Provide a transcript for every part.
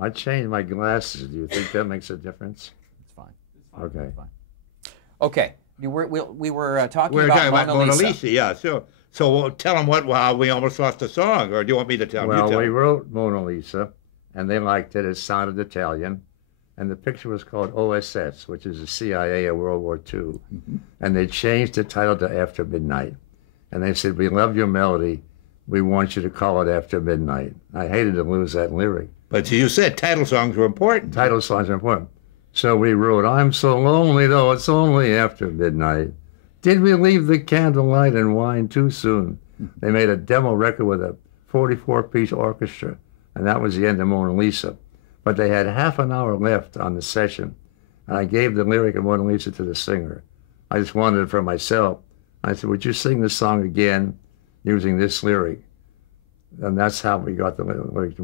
I changed my glasses. Do you think that makes a difference? It's fine. Okay. It's fine. Okay. We were talking We're about talking about Mona Lisa. Mona Lisa, yeah. So tell them how we almost lost the song, or do you want me to tell them? Well, You tell we 'em. wrote Mona Lisa, and they liked it. It sounded Italian. And the picture was called OSS, which is the CIA of World War II. And they changed the title to After Midnight. And they said, we love your melody. We want you to call it After Midnight. I hated to lose that lyric. But you said title songs were important. Title songs are important. So we wrote, I'm so lonely, though it's only after midnight. Did we leave the candlelight and wine too soon? They made a demo record with a 44-piece orchestra, and that was the end of Mona Lisa. But they had half an hour left on the session, and I gave the lyric of Mona Lisa to the singer. I just wanted it for myself. I said, would you sing this song again using this lyric? And that's how we got the lyric to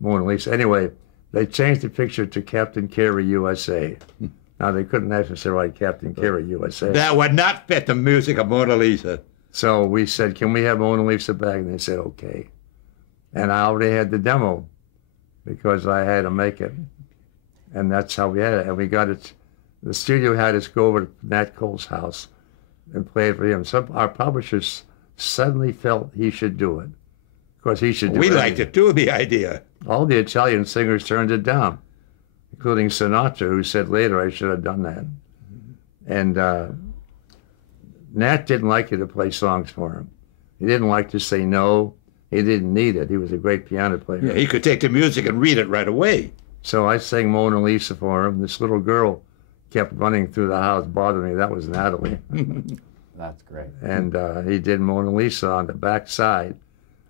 Mona Lisa. Anyway, they changed the picture to Captain Carey USA. Now, they couldn't actually say, right, Captain Carey USA. That would not fit the music of Mona Lisa. So we said, can we have Mona Lisa back? And they said, okay. And I already had the demo because I had to make it. And that's how we had it. And we got it. The studio had us go over to Nat Cole's house and play it for him. Our publishers suddenly felt he should do it. Of course, he should do it. We liked it too, the idea. All the Italian singers turned it down, including Sinatra, who said later, I should have done that. And Nat didn't like you to play songs for him. He didn't like to say no. He didn't need it. He was a great piano player. Yeah, he could take the music and read it right away. So I sang Mona Lisa for him. This little girl kept running through the house, bothering me. That was Natalie. That's great. And he did Mona Lisa on the back side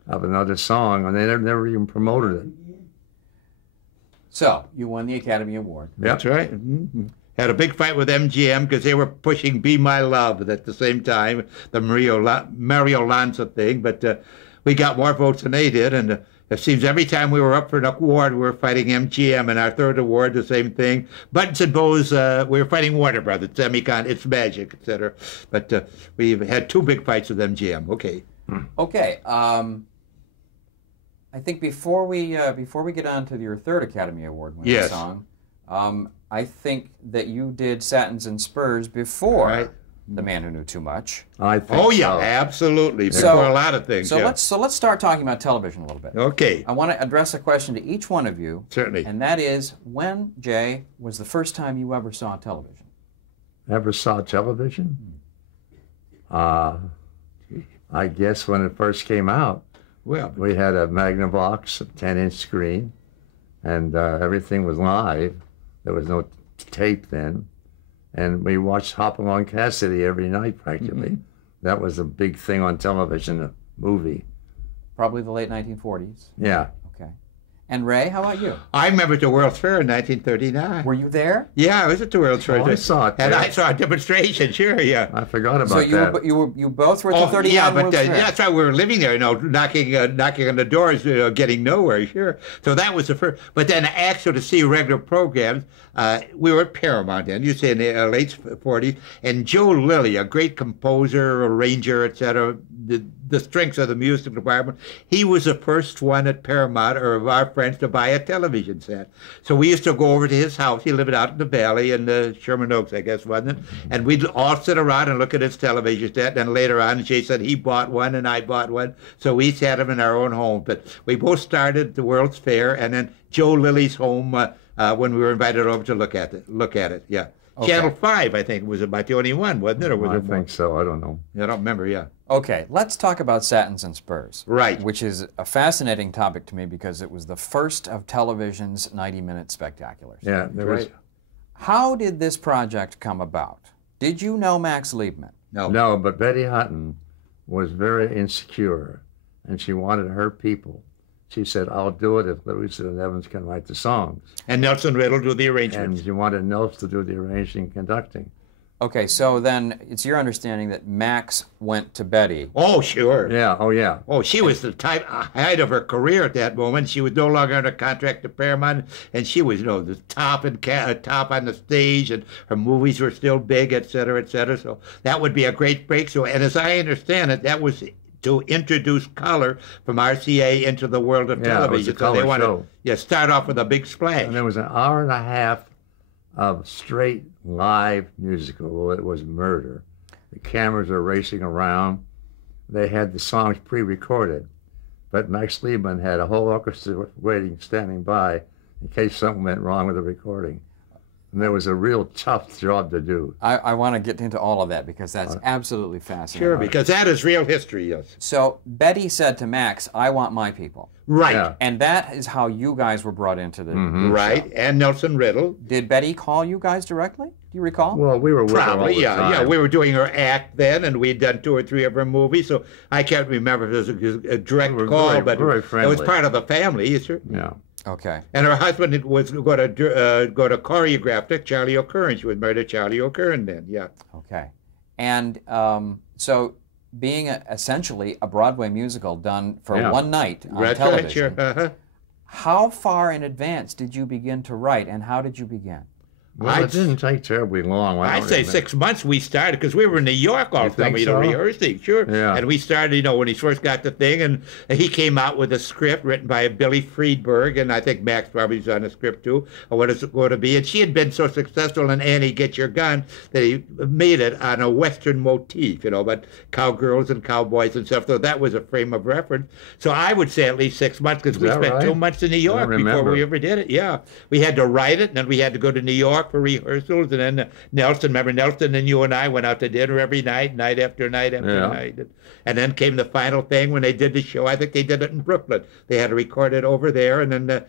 of another song, and they never even promoted it. So, you won the Academy Award. Yep. That's right. Had a big fight with MGM because they were pushing Be My Love at the same time, the Mario Lanza thing, but we got more votes than they did, and it seems every time we were up for an award, we were fighting MGM, and our third award, the same thing. Buttons and Bows, we were fighting Warner Brothers, Semicon, It's Magic, etc. But we've had two big fights with MGM. Okay. Okay. I think before we get on to your third Academy Award winning song, I think that you did Satins and Spurs before The Man Who Knew Too Much. I think yeah, absolutely. Before a lot of things. So let's start talking about television a little bit. Okay. I want to address a question to each one of you. Certainly. And that is, when, Jay, was the first time you ever saw television? Ever saw television? I guess when it first came out. Well, we had a Magnavox, a 10-inch screen, and everything was live. There was no tape then. And we watched Hopalong Cassidy every night, practically. That was a big thing on television, a movie. Probably the late 1940s. Yeah. Okay. And Ray, how about you? I remember the World's Fair in 1939. Were you there? Yeah, I was at the World's Fair. I saw it. And I saw a demonstration, sure, yeah. I forgot about that. So you both were at the 39 yeah, but World's Fair. that's right. We were living there, knocking on the doors, getting nowhere, sure. So that was the first. But then actually to see regular programs, we were at Paramount then, you say in the late 40s, and Joe Lilly, a great composer, arranger, etc., the strengths of the music department, he was the first one at Paramount, or of our friends, to buy a television set. So we used to go over to his house. He lived out in the valley in Sherman Oaks, I guess, wasn't it? And we'd all sit around and look at his television set. And later on, Jay said he bought one and I bought one. So we each had them in our own home. But we both started at the World's Fair, and then Joe Lilly's home when we were invited over to look at it. Yeah. Okay. Channel 5, I think, was about the only one, wasn't it? Or was I think so. I don't know. I don't remember, yeah. Okay, let's talk about Satins and Spurs. Right. Which is a fascinating topic to me because it was the first of television's 90-minute spectaculars. Yeah, there was. How did this project come about? Did you know Max Liebman? No. No, but Betty Hutton was very insecure, and she wanted her people. She said, I'll do it if Livingston and Evans can write the songs. And Nelson Riddle do the arrangements. And she wanted Nelson to do the arranging and conducting. Okay, so then it's your understanding that Max went to Betty. Oh, sure. Yeah, oh, yeah. Oh, she was the height of her career at that moment. She was no longer under contract to Paramount, and she was, the top on the stage, and her movies were still big, et cetera, et cetera. So that would be a great breakthrough. And as I understand it, that was to introduce color from RCA into the world of television. So they wanted to start off with a big splash. And there was an hour and a half of straight live musical. It was murder. The cameras were racing around. They had the songs pre-recorded, but Max Liebman had a whole orchestra waiting, standing by in case something went wrong with the recording. And there was a real tough job to do. I want to get into all of that because that's absolutely fascinating. Sure, because that is real history, yes. So Betty said to Max, "I want my people." Right. Yeah. And that is how you guys were brought into the right, show. And Nelson Riddle. Did Betty call you guys directly? Do you recall? Well, we were with her all the time. Yeah. We were doing her act then, and we'd done 2 or 3 of her movies, so I can't remember if it was a direct call, but very it was part of the family, certainly. Yeah. Okay. And her husband was going to choreograph it, Charlie O'Curran. She was married to Charlie O'Curran then, yeah. Okay. And so being essentially a Broadway musical done for one night on television, how far in advance did you begin to write, and how did you begin? Well, it didn't take terribly long. I'd say 6 months we started, because we were in New York all the time, rehearsing, sure. Yeah. And we started, when he first got the thing, and he came out with a script written by Billy Friedberg, and I think Max probably was on the script too, or what is it going to be. And she had been so successful in Annie, Get Your Gun, that he made it on a Western motif, but cowgirls and cowboys and stuff, so that was a frame of reference. So I would say at least 6 months, because we spent 2 months in New York before we ever did it, yeah. We had to write it, and then we had to go to New York for rehearsals, and then remember Nelson and you and I went out to dinner every night, night after night after night. And then came the final thing when they did the show. I think they did it in Brooklyn. They had to record it over there, and then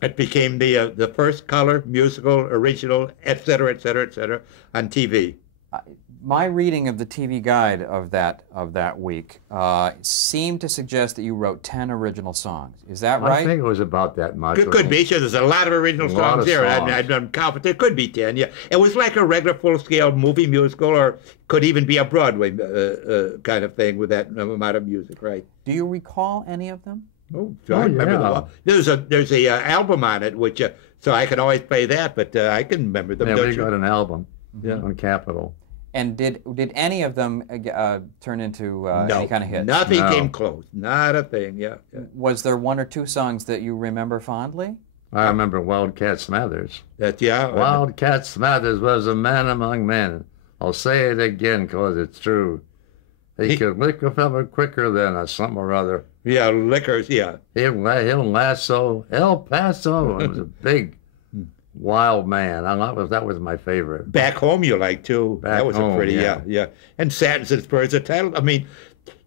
it became the first color musical, original, et cetera, on TV. My reading of the TV guide of that week seemed to suggest that you wrote 10 original songs. Is that right? I think it was about that much. It could be. Sure, there's a lot of original songs there. I'm confident there could be 10. Yeah, it was like a regular full-scale movie musical, or could even be a Broadway kind of thing with that amount of music, right? Do you recall any of them? Oh, I remember there's a album on it, which so I can always play that, but I can remember them. Yeah, we got an album on Capitol. And did any of them turn into any kind of hit? Nothing came close. Not a thing, yeah. Was there 1 or 2 songs that you remember fondly? I remember Wildcat Smathers. Yeah. Wildcat Smathers was a man among men. I'll say it again because it's true. He could lick a fella quicker than a something or other. Yeah, liquors, yeah. He'll lasso El Paso. It was a big... wild man. That was my favorite. Back Home you like too. That was a pretty, yeah. And Satins and Spurs, a title. I mean,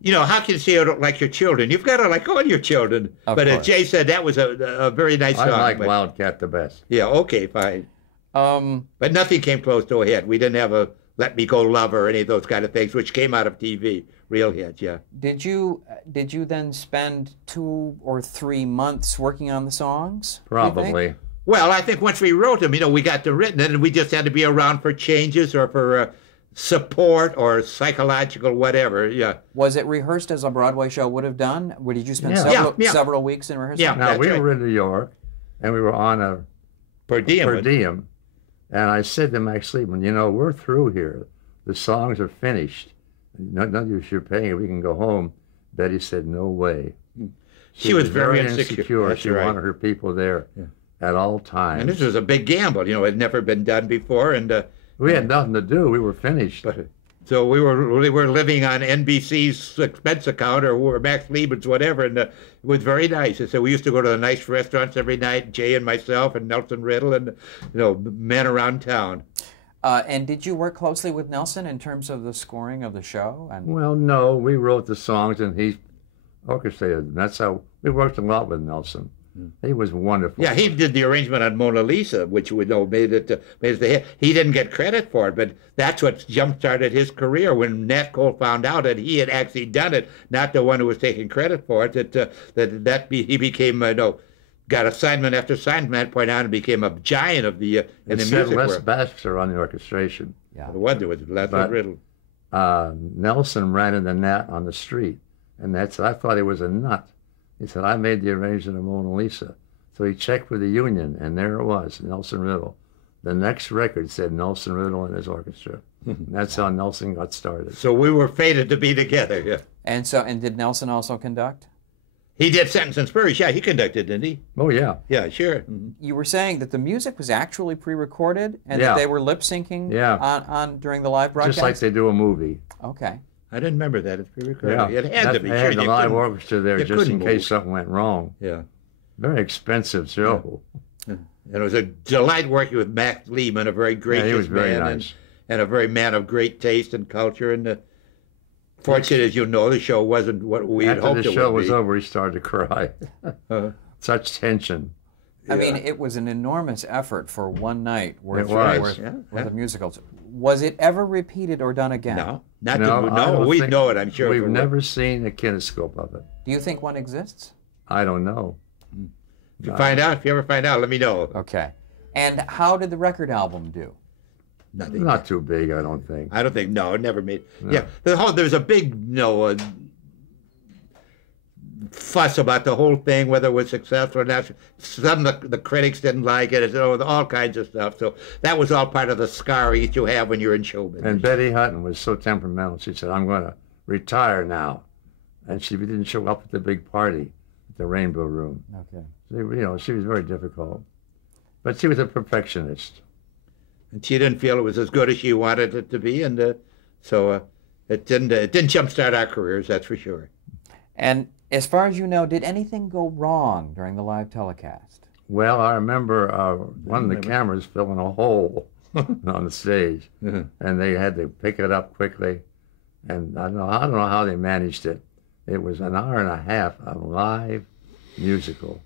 how can you say you don't like your children? You've got to like all your children. But as Jay said, that was a very nice song. I like Wildcat the best. Yeah, okay, fine. But nothing came close to a hit. We didn't have a Let Me Go Lover or any of those kind of things, which came out of TV. Real hits, yeah. Did you then spend 2 or 3 months working on the songs? Probably. Well, I think once we wrote them, we got them written, and we just had to be around for changes or for support or psychological whatever, yeah. Was it rehearsed as a Broadway show would have done? Or did you spend several weeks in rehearsal? Yeah, now, we were in New York, and we were on a per diem, and I said to Max Liebman, we're through here. The songs are finished. None of you should pay. We can go home. Betty said, no way. She was very insecure. She wanted her people there. Yeah. At all times. And this was a big gamble. It had never been done before. And we had nothing to do. We were finished. So we were living on NBC's expense account or Max Liebman's, whatever, and it was very nice. And so we used to go to the nice restaurants every night, Jay and myself and Nelson Riddle and, men around town. And did you work closely with Nelson in terms of the scoring of the show? Well, no. We wrote the songs and he orchestrated them. That's how we worked a lot with Nelson. He was wonderful. Yeah, he did the arrangement on Mona Lisa, which we know made it the hit. He didn't get credit for it, but that's what jump-started his career. When Nat Cole found out that he had actually done it, not the one who was taking credit for it, he became got assignment after assignment, point out, and became a giant of the in the music Les world. Baxter on the orchestration. Yeah, the wonder was Leslie Riddle. Nelson ran into Nat on the street, and I thought he was a nut. He said, I made the arrangement of Mona Lisa. So he checked with the union, and there it was, Nelson Riddle. The next record said Nelson Riddle and his orchestra. And that's how Nelson got started. So we were fated to be together, yeah. And did Nelson also conduct? He did Sentence and Spurs. Yeah, he conducted, didn't he? Oh, yeah. Yeah, sure. Mm-hmm. You were saying that the music was actually pre-recorded and that they were lip-syncing on during the live broadcast? Just like they do a movie. Okay. I didn't remember that. It's pre-recorded. Yeah. It had to be. They had the live orchestra there just in case something went wrong. Yeah. Very expensive show. Yeah. And it was a delight working with Max Lehman, a very gracious he was very man nice. and a very man of great taste and culture. And fortunately, as you know, the show wasn't what we had hoped it would be. After the show was over, he started to cry. Such tension. I mean, it was an enormous effort for one night worth of musicals. Was it ever repeated or done again? No. We know it, I'm sure. We've never seen a kinescope of it. Do you think one exists? I don't know. If you ever find out, let me know. Okay. And how did the record album do? Nothing. Not too big, I don't think. I don't think. No, it never made. No. Yeah, there's a big fuss about the whole thing, whether it was successful or not. Some of the critics didn't like it, all kinds of stuff. So that was all part of the scarring that you have when you're in show business. And Betty Hutton was so temperamental. She said, "I'm going to retire now," and she didn't show up at the big party at the Rainbow Room. Okay. She was very difficult, but she was a perfectionist. And she didn't feel it was as good as she wanted it to be, and so it didn't jumpstart our careers, that's for sure. And as far as you know, did anything go wrong during the live telecast? Well, I remember one of the cameras filling a hole on the stage, and they had to pick it up quickly. And I don't know how they managed it. It was an hour and a half of live musical.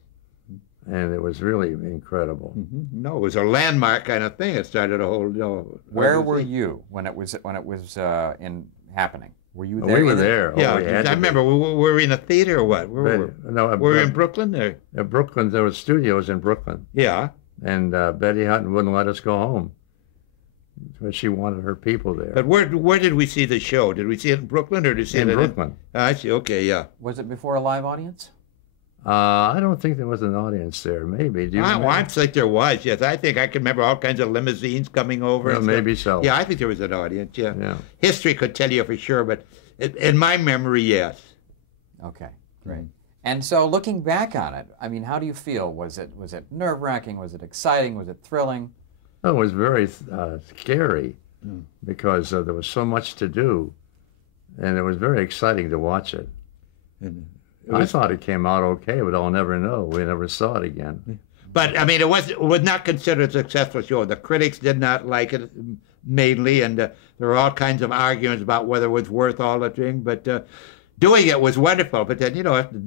And it was really incredible. Mm-hmm. No, it was a landmark kind of thing. It started a whole. Where were you when it was happening? Were you there? We were there. Yeah, I remember. Were we in a theater or what? Were we in Brooklyn? There? In Brooklyn, there were studios in Brooklyn. Yeah. And Betty Hutton wouldn't let us go home. But she wanted her people there. But where did we see the show? Did we see it in Brooklyn or did we see it in Brooklyn? I see. Okay, yeah. Was it before a live audience? I don't think there was an audience there. Maybe. Do you remember? I think there was, yes. I think I can remember all kinds of limousines coming over. Well, maybe so. Yeah, I think there was an audience, yeah. History could tell you for sure, but in my memory, yes. Okay, great. And so looking back on it, I mean, how do you feel? Was it nerve-wracking? Was it exciting? Was it thrilling? Oh, it was very scary because there was so much to do, and it was very exciting to watch it. I thought it came out okay, but I'll never know. We never saw it again. But, I mean, it was not considered a successful show. The critics did not like it mainly, and there were all kinds of arguments about whether it was worth all the thing. But doing it was wonderful. But then,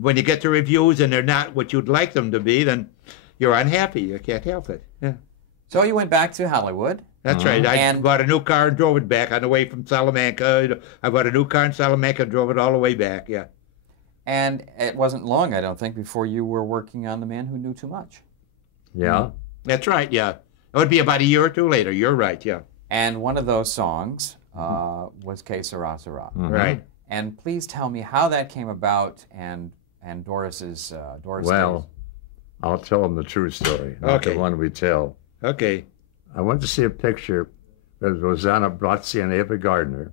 when you get the reviews and they're not what you'd like them to be, then you're unhappy. You can't help it. Yeah. So you went back to Hollywood. That's right. I bought a new car and drove it back on the way from Salamanca. I bought a new car in Salamanca and drove it all the way back, yeah. And it wasn't long, I don't think, before you were working on The Man Who Knew Too Much. Yeah. That's right, yeah. It would be about a year or two later. You're right, yeah. And one of those songs was Que Sera Sera. Right. And please tell me how that came about and Doris's Well, I'll tell them the true story, not the one we tell. Okay. I went to see a picture of Rosanna Brazzi and Ava Gardner,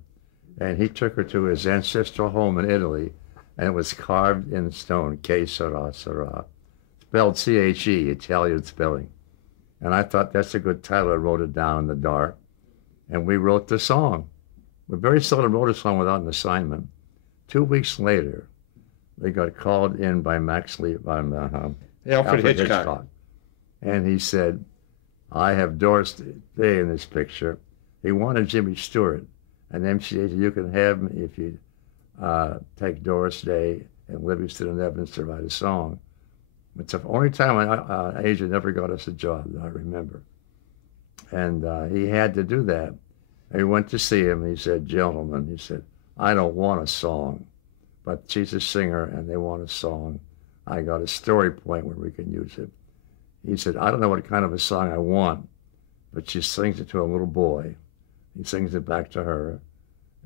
and he took her to his ancestral home in Italy, and it was carved in stone, Que Sera Sera, spelled C-H-E, Italian spelling. And I thought that's a good title. I wrote it down in the dark, and we wrote the song. We very seldom wrote a song without an assignment. 2 weeks later, they got called in by Alfred Hitchcock. And he said, I have Doris Day in this picture. He wanted Jimmy Stewart. And then she said, you can have him if you take Doris Day and Livingston and Evans to write a song. It's the only time Asia never got us a job that I remember. And he had to do that. And we went to see him. He said, gentlemen, he said, I don't want a song, but she's a singer and they want a song. I got a story point where we can use it. He said, I don't know what kind of a song I want, but she sings it to a little boy. He sings it back to her.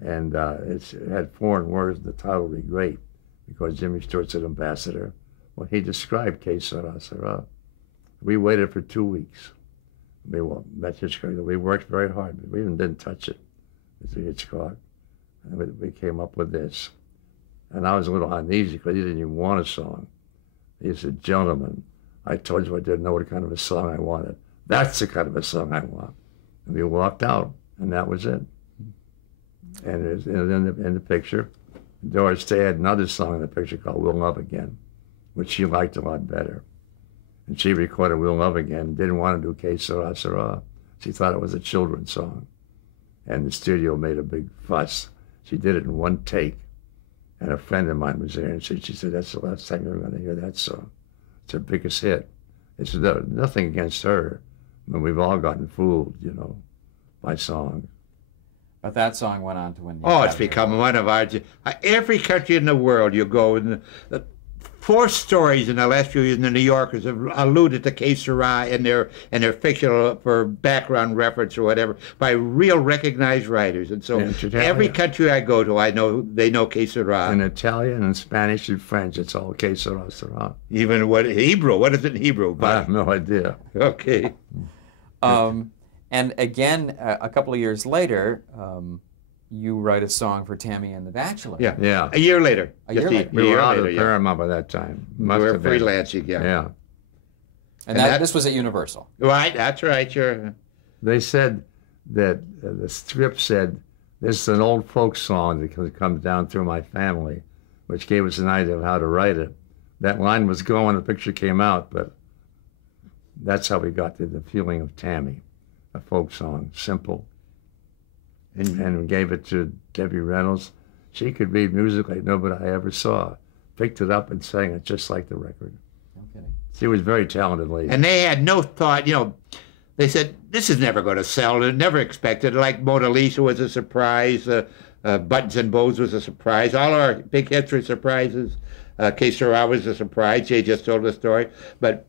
And it had foreign words. The title would be great because Jimmy Stewart's an ambassador. Well, he described Que Sera Sera. We waited for 2 weeks. We worked very hard, but we even didn't touch it. Mr. Hitchcock. And we came up with this. And I was a little uneasy because he didn't even want a song. He said, "Gentlemen, I told you I didn't know what kind of a song I wanted. That's the kind of a song I want." And we walked out, and that was it. And it was in the picture, Doris Day had another song in the picture called "We'll Love Again," which she liked a lot better. And she recorded "We'll Love Again," didn't want to do "Que Sera, Sera." She thought it was a children's song. And the studio made a big fuss. She did it in one take. And a friend of mine was there, and she said, "That's the last time you're going to hear that song. It's her biggest hit." It's nothing against her. I mean, we've all gotten fooled, you know, by songs. But that song went on to win the It's become one of our... Every country in the world you go, and the 4 stories in the last few years in the New Yorkers have alluded to Que Sera in their fictional for background reference or whatever by real recognized writers. And so every country I go to, I know they know Que Sera. In Italian and Spanish and French, it's all Que Sera, Sera. Even Hebrew? What is it in Hebrew? I have no idea. Okay. And again, a couple of years later, you write a song for Tammy and the Bachelor. Yeah. A year later. We were out of Paramount by that time. We were freelancing, Yeah. And this was at Universal. Right, that's right, sure. They said that, the script said, "This is an old folk song that comes down through my family," which gave us an idea of how to write it. That line was going when the picture came out, but that's how we got to the feeling of Tammy, a folk song, simple. And we gave it to Debbie Reynolds. She could read music like nobody I ever saw. Picked it up and sang it just like the record. Okay. She was a very talented lady. And they had no thought, you know, they said, this is never going to sell. They never expected it. Like Mona Lisa was a surprise. Buttons and Bows was a surprise. All our big hits were surprises. Que Sera was a surprise. Jay just told the story. But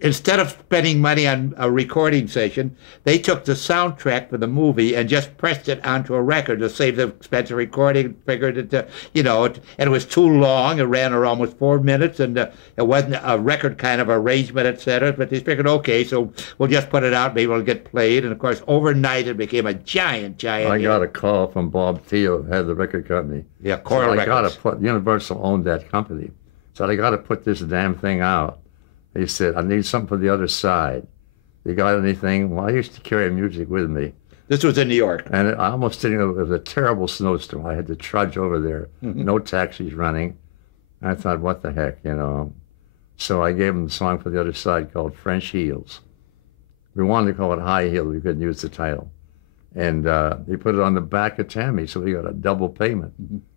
instead of spending money on a recording session, they took the soundtrack for the movie and just pressed it onto a record to save the expense of recording. Figured it, you know, and it was too long. It ran for almost 4 minutes, and it wasn't a record kind of arrangement, etc. But they figured, okay, so we'll just put it out. Maybe it'll get played. And of course, overnight it became a giant. I got a call from Bob Thiel, head of the record company. Yeah, Coral Records. Universal owned that company, so I got to put this damn thing out. He said, "I need something for the other side. You got anything?" Well, I used to carry music with me. This was in New York. And I almost didn't know, it was a terrible snowstorm. I had to trudge over there, no taxis running. And I thought, what the heck, you know. So I gave him the song for the other side called French Heels. We wanted to call it High Heel. We couldn't use the title. And he put it on the back of Tammy, so we got a double payment.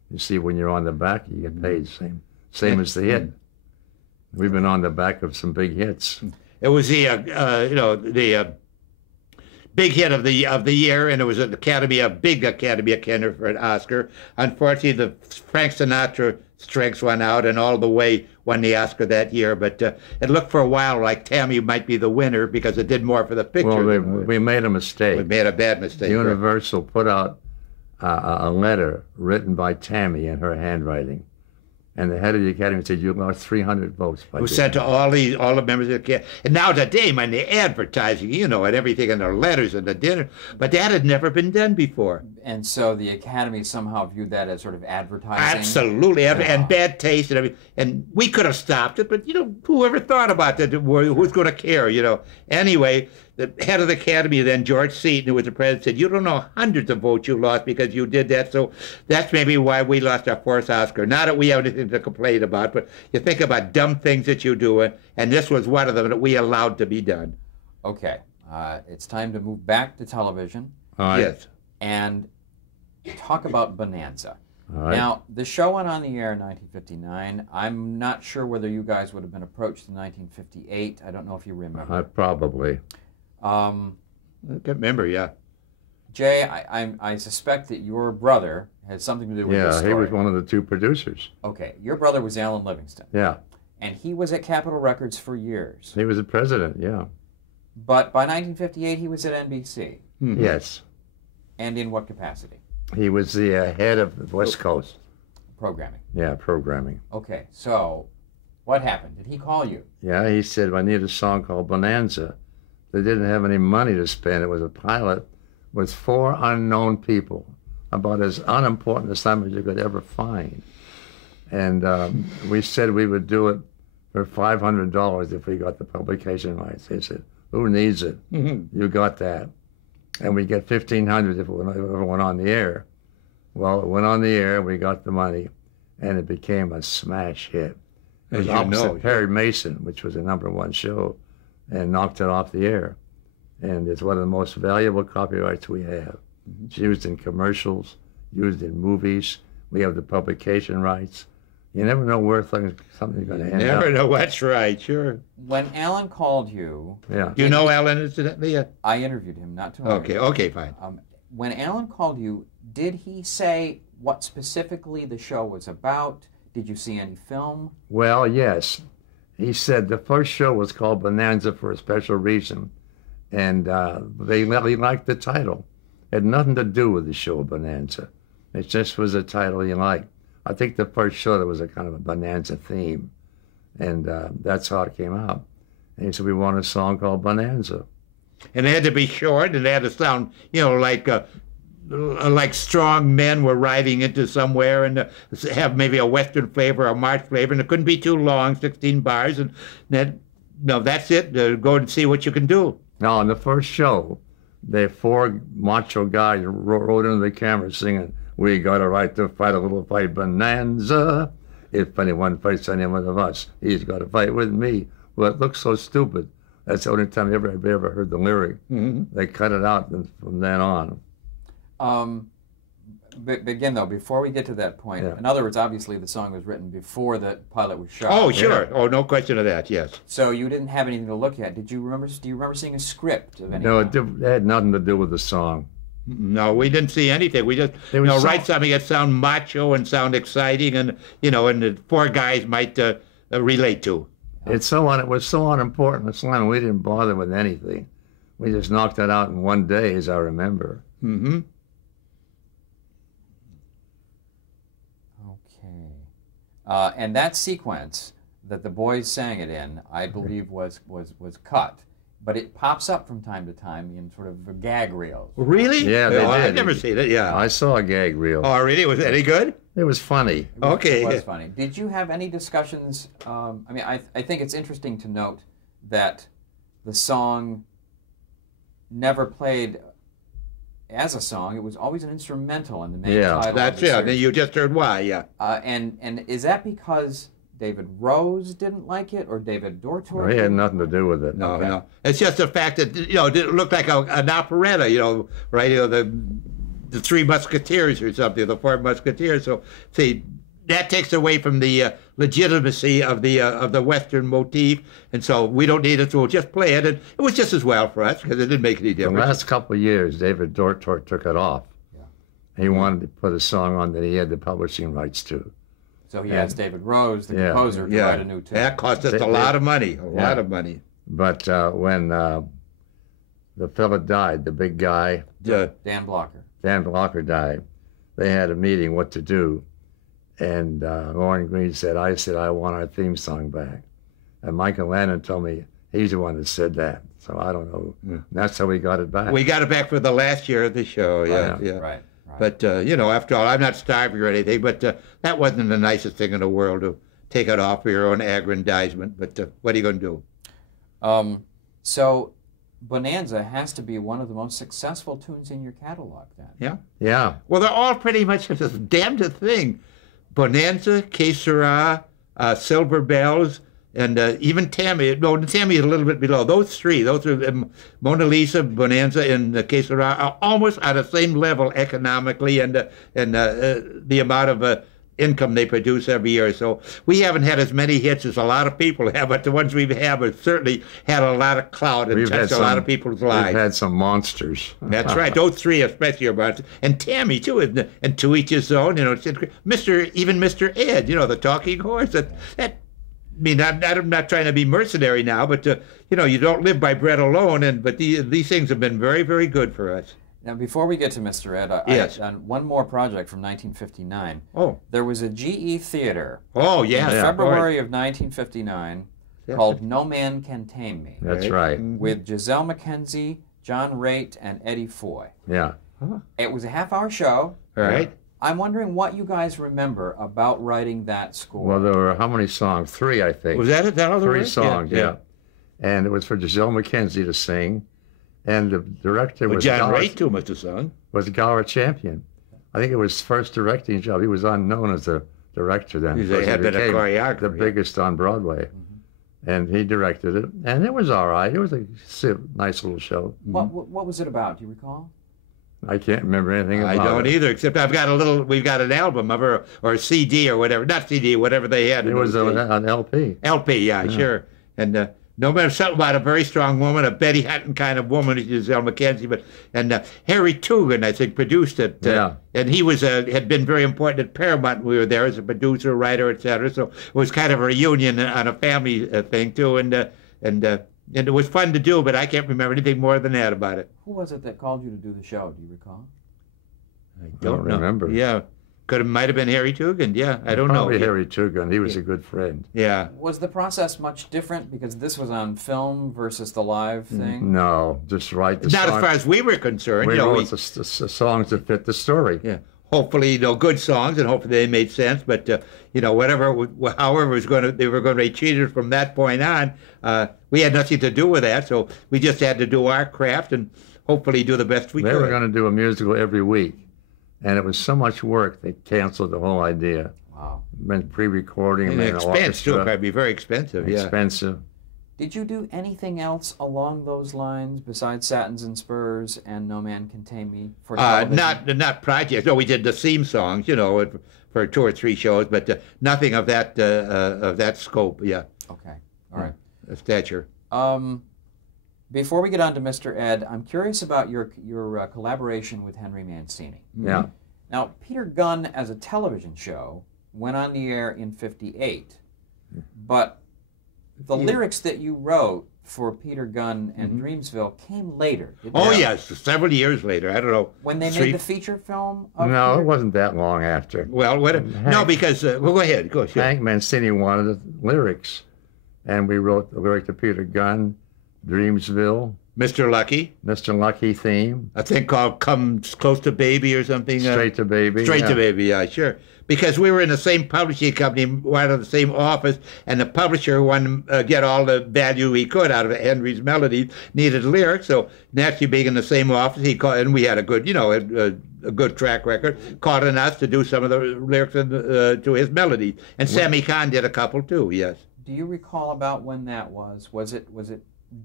You see, when you're on the back, you get paid same as the hit. We've been on the back of some big hits. It was the big hit of the year, and it was a big Academy contender for an Oscar. Unfortunately, the Frank Sinatra strengths went out, and All the Way won the Oscar that year. But it looked for a while like Tammy might be the winner because it did more for the picture. Well, we made a mistake. We made a bad mistake. Universal put out a letter written by Tammy in her handwriting. And the head of the Academy said, "You lost 300 votes." It was sent to all the members of the Academy. And now today, man, the advertising, you know, and everything, and their letters and the dinner. But that had never been done before. And so the Academy somehow viewed that as sort of advertising? Absolutely, and bad taste and everything. And we could have stopped it, but, you know, whoever thought about that? Who's going to care, you know? Anyway, the head of the Academy then, George Seaton, who was the president, said, "You don't know hundreds of votes you lost because you did that." So that's maybe why we lost our 4th Oscar. Not that we have anything to complain about, but you think about dumb things that you do, and this was one of them that we allowed to be done. Okay. It's time to move back to television. Yes. And talk about Bonanza. Right. Now, the show went on the air in 1959. I'm not sure whether you guys would have been approached in 1958. I don't know if you remember. Probably. I can't remember, yeah. Jay, I suspect that your brother had something to do with this story. Yeah, he was one of the 2 producers. Okay, your brother was Alan Livingston. Yeah. And he was at Capitol Records for years. He was the president, yeah. But by 1958, he was at NBC. Mm-hmm. Yes. And in what capacity? He was the head of the West Coast. Programming. Yeah, programming. Okay, so what happened? Did he call you? Yeah, he said, "I need a song called Bonanza." They didn't have any money to spend. It was a pilot with 4 unknown people, about as unimportant a assignment as you could ever find. And we said we would do it for $500 if we got the publication rights. They said, who needs it? You got that. And we get $1,500 if it went on the air. Well, it went on the air, we got the money, and it became a smash hit. It was opposite Perry Mason, which was a #1 show, and knocked it off the air. And it's one of the most valuable copyrights we have. It's used in commercials, used in movies. We have the publication rights. You never know where something's going to end up. Never know. That's right, sure. When Alan called you... Yeah. You know Alan, incidentally? I interviewed him not too long ago. Okay, fine. When Alan called you, did he say what specifically the show was about? Did you see any film? Well, yes. He said the first show was called Bonanza for a special reason, and he liked the title. It had nothing to do with the show Bonanza. It just was a title he liked. I think the first show there was a kind of a Bonanza theme, and that's how it came out. And he said, we want a song called Bonanza. And it had to be short, and it had to sound, like strong men were riding into somewhere, and have maybe a Western flavor, a March flavor, and it couldn't be too long, 16 bars, and then, that's it. Go and see what you can do. Now, on the first show, the 4 macho guys rode into the camera singing, we got a right to fight a little fight bonanza. If anyone fights any one of us, he's got to fight with me. Well, it looks so stupid. That's the only time I ever heard the lyric. They cut it out from then on. But again, though, before we get to that point, in other words, obviously the song was written before the pilot was shot. Oh, sure. Oh, no question of that, yes. So you didn't have anything to look at. Do you remember seeing a script of any? No, it had nothing to do with the song. No, we didn't see anything. We just, write something that sound macho and sound exciting, and, and the 4 guys might relate to. It was so unimportant, the song, we didn't bother with anything. We just knocked it out in one day, as I remember. Okay. And that sequence that the boys sang it in, I believe was cut. But it pops up from time to time in sort of gag reels. Really? Yeah, they did. I've never seen it, yeah. I saw a gag reel. Oh, really? Was it any good? It was funny. It was funny. Did you have any discussions? I think it's interesting to note that the song never played as a song. It was always an instrumental in the main title. Yeah, that's it. You just heard why, yeah. And is that because David Rose didn't like it, or David Dortor? No, he had nothing to do with it. No, no. It's just the fact that, it looked like an operetta, right? The 3 Musketeers or something, the 4 Musketeers. So, see, that takes away from the legitimacy of the Western motif, and so we don't need it, so we'll just play it. And it was just as well for us, because it didn't make any difference. The last couple of years, David Dortor took it off. Yeah. He wanted to put a song on that he had the publishing rights to. So he asked David Rose, the composer, to write a new tune. That cost us a lot of money, a lot of money. But when the fella died, the big guy, Dan Blocker. Dan Blocker died, they had a meeting what to do. And Lauren Green said, I want our theme song back. And Michael Landon told me he's the one that said that. So I don't know. And that's how we got it back. We got it back for the last year of the show, yeah. Right. But, after all, I'm not starving or anything, but that wasn't the nicest thing in the world to take it off for your own aggrandizement. But what are you going to do? So Bonanza has to be one of the most successful tunes in your catalog, then. Yeah? Yeah. Well, they're all pretty much the damnedest thing. Bonanza, Que Sera, Silver Bells, and even Tammy. No, Tammy is a little bit below. Those 3, those are Mona Lisa, Bonanza, and Que Sera are almost at the same level economically and the amount of income they produce every year. So we haven't had as many hits as a lot of people have, but the ones we have certainly had a lot of clout and touched a lot of people's lives. We've had some monsters. That's right. Those 3 especially are monsters. And Tammy, too, and To Each His Own. Even Mr. Ed, the talking horse. I'm not trying to be mercenary now, but, you don't live by bread alone, but these things have been very, very good for us. Now, before we get to Mr. Ed, yes. On one more project from 1959. Oh. There was a GE theater. Oh, yeah. In February of 1959 called No Man Can Tame Me. That's right. With Giselle McKenzie, John Raitt, and Eddie Foy. Yeah. It was a half-hour show. Right. I'm wondering what you guys remember about writing that score. Well, there were how many songs? 3, I think. Was that it? That all there 3 was? songs, yeah. And it was for Giselle McKenzie to sing, and the director was John Raytu must have sung. Was Gower Champion. I think it was his first directing job. He was unknown as a director then. He had been a choreographer. The biggest on Broadway. And he directed it, and it was all right. It was a nice little show. What was it about? Do you recall? I can't remember anything about it. I don't either, except we've got an album of her, or a CD or whatever. Not CD, whatever they had. It was an LP. LP, yeah, sure. And no matter something about a very strong woman, a Betty Hutton kind of woman, Giselle McKenzie, and Harry Toogan, I think, produced it. And he was had been very important at Paramount when we were there as a producer, writer, etc. So it was kind of a reunion on a family thing too, and it was fun to do, but I can't remember anything more than that about it. Who was it that called you to do the show? Do you recall? I don't remember. Yeah. Might have been Harry Toogan, yeah. I don't know. Probably Harry Toogan. He was a good friend. Yeah. Was the process much different because this was on film versus the live thing? No, just write the Not song. as far as we were concerned. We wrote the songs that fit the story. Yeah. Hopefully, good songs, and hopefully they made sense. But however they were going to be treated from that point on, we had nothing to do with that. So we just had to do our craft and hopefully do the best we could. They were going to do a musical every week, and it was so much work they canceled the whole idea. Wow. Meant pre-recording and expense too. Probably very expensive. Expensive. Did you do anything else along those lines besides Satins and Spurs and No Man Can Tame Me for television? Not projects. No, we did the theme songs, for 2 or 3 shows, but nothing of that scope. Yeah. Okay. All right. Stature. Before we get on to Mr. Ed, I'm curious about your collaboration with Henry Mancini. Yeah. Now, Peter Gunn as a television show went on the air in '58, but the lyrics that you wrote for Peter Gunn and Dreamsville came later. Yes, several years later. I don't know. When they made the feature film? No, it wasn't that long after. Well, because go ahead. Go ahead. Hank Mancini wanted the lyrics, and we wrote the lyric to Peter Gunn, Dreamsville, Mr. Lucky theme. A thing called Come Close to Baby or something. Straight to Baby. Straight to Baby, yeah, sure. Because we were in the same publishing company, right in the same office, and the publisher who wanted to get all the value he could out of Henry's melodies needed lyrics. So naturally, being in the same office, he called, and we had a good, a good track record, called on us to do some of the lyrics to his melodies. And Sammy Kahn did a couple too. Yes. Do you recall about when that was? Was it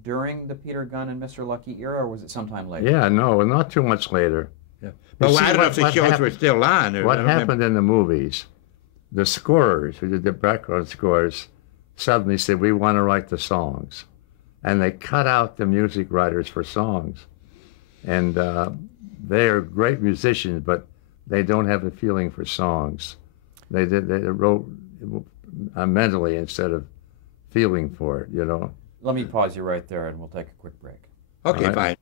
during the Peter Gunn and Mr. Lucky era, or was it sometime later? Yeah, no, not too much later. Yeah. But I don't know if the shows were still on. What happened in the movies, the scorers who did the background scores suddenly said, we want to write the songs. And they cut out the music writers for songs. And they are great musicians, but they don't have a feeling for songs. They wrote mentally instead of feeling for it, Let me pause you right there, and we'll take a quick break. Okay, fine.